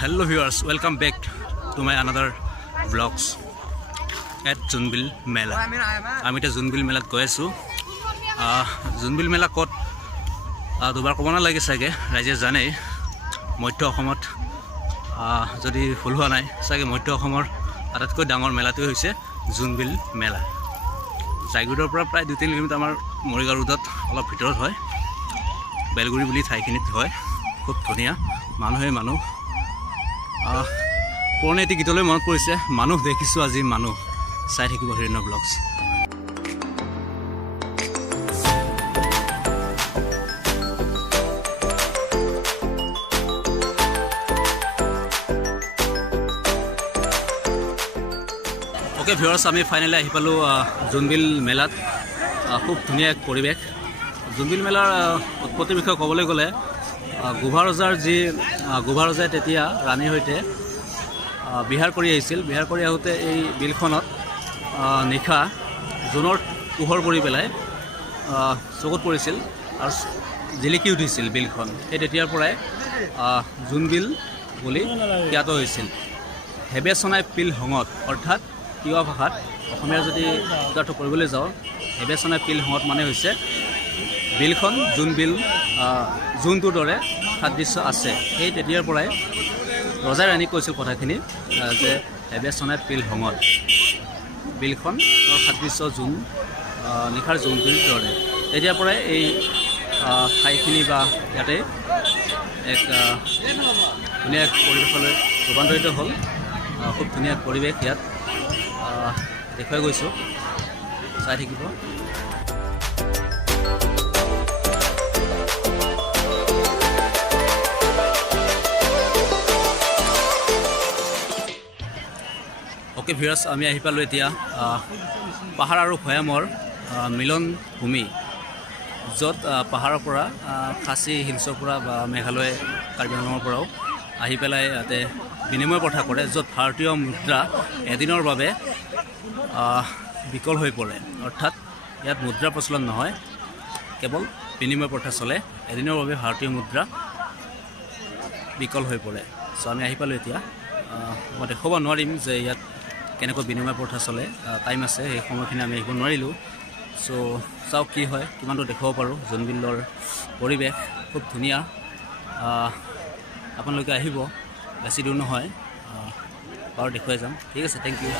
Hello viewers, welcome back to my another vlogs at Junbil Mela. আমি এটা জুনবিল মেলাত গৈ আছো। জুনবিল মেলা কত দুবাৰ ক'ব নালাগে চাগে, ৰাইজে জানে। মধ্য অসমত যদি ভুল হোৱা নাই চাগে মধ্য অসমৰ আটাইতকৈ ডাঙৰ মেলাটো হৈছে জুনবিল মেলা। জাইগুডৰ পৰা প্ৰায় 2-3 কিলোমিটাৰ আমাৰ মৰিগাঁও ৰোডত অলপ ভিতৰত হয়, বেলগুৰি বুলি ঠাইখিনিত হয়। খুব ধুনীয়া, মানুহ পুৰণি এটি গীতলৈ মনত পৰিছে, মানুহ দেখিছোঁ আজি মানুহ। চাই থাকিব হিৰণ্য ব্লগছ। অ'কে ভিউৱাৰ্ছ, আমি ফাইনেলি আহি পালোঁ জুনবিল মেলাত। খুব ধুনীয়া এক পৰিৱেশ। জুনবিল মেলাৰ উৎপত্তিৰ বিষয়ে ক'বলৈ গ'লে গোভা ৰজাই তেতিয়া ৰাণীৰ সৈতে বিহাৰ কৰি আহিছিল। বিহাৰ কৰি আহোঁতে এই বিলখনত নিশা জোনৰ পোহৰ পৰি পেলাই চকুত পৰিছিল আৰু জিলিকি উঠিছিল বিলখন। সেই তেতিয়াৰ পৰাই জোনবিল বুলি জ্ঞাত হৈছিল। হেবে চনাই পিল হঙত, অৰ্থাৎ তিৱা ভাষাত অসমীয়া যদি উদাহৰণ কৰিবলৈ যাওঁ, হেবে চনাই পিল হঙত মানে হৈছে বিলখন জোনবিল, জোনটোৰ দৰে সাদৃশ্য আছে। সেই তেতিয়াৰ পৰাই ৰজাই ৰাণীক কৈছিল কথাখিনি যে হেবে চনাই পিল হঙত, বিলখন সাদৃশ্য জোন, নিশাৰ জোনটোৰ দৰে। তেতিয়াৰ পৰাই এই ঠাইখিনি বা ইয়াতে এক ধুনীয়া এক পৰিৱেশলৈ ৰূপান্তৰিত হ'ল। খুব ধুনীয়া পৰিৱেশ ইয়াত দেখুৱাই গৈছোঁ, চাই থাকিব। অ'কে ভিউৱাৰ্ছ, আমি আহি পালোঁ এতিয়া পাহাৰ আৰু ভৈয়ামৰ মিলন ভূমি, য'ত পাহাৰৰ পৰা খাচী হিলছৰ পৰা বা মেঘালয় কাৰ্বি আংলঙৰ পৰাও আহি পেলাই ইয়াতে বিনিময় প্ৰথা কৰে, য'ত ভাৰতীয় মুদ্ৰা এদিনৰ বাবে বিকল হৈ পৰে। অৰ্থাৎ ইয়াত মুদ্ৰা প্ৰচলন নহয়, কেৱল বিনিময় প্ৰথা চলে। এদিনৰ বাবে ভাৰতীয় মুদ্ৰা বিকল হৈ পৰে। চ' আমি আহি পালোঁ এতিয়া। মই দেখুৱাব নোৱাৰিম যে ইয়াত কেনেকৈ বিনিময় প্ৰথা চলে, টাইম আছে, সেই সময়খিনি আমি আহিব নোৱাৰিলোঁ। চ' চাওক কি হয়, কিমানটো দেখুৱাব পাৰোঁ। জোনবিলৰ পৰিৱেশ খুব ধুনীয়া, আপোনালোকে আহিব, বেছি দূৰ নহয়, বাৰু দেখুৱাই যাম। ঠিক আছে, থেংক ইউ।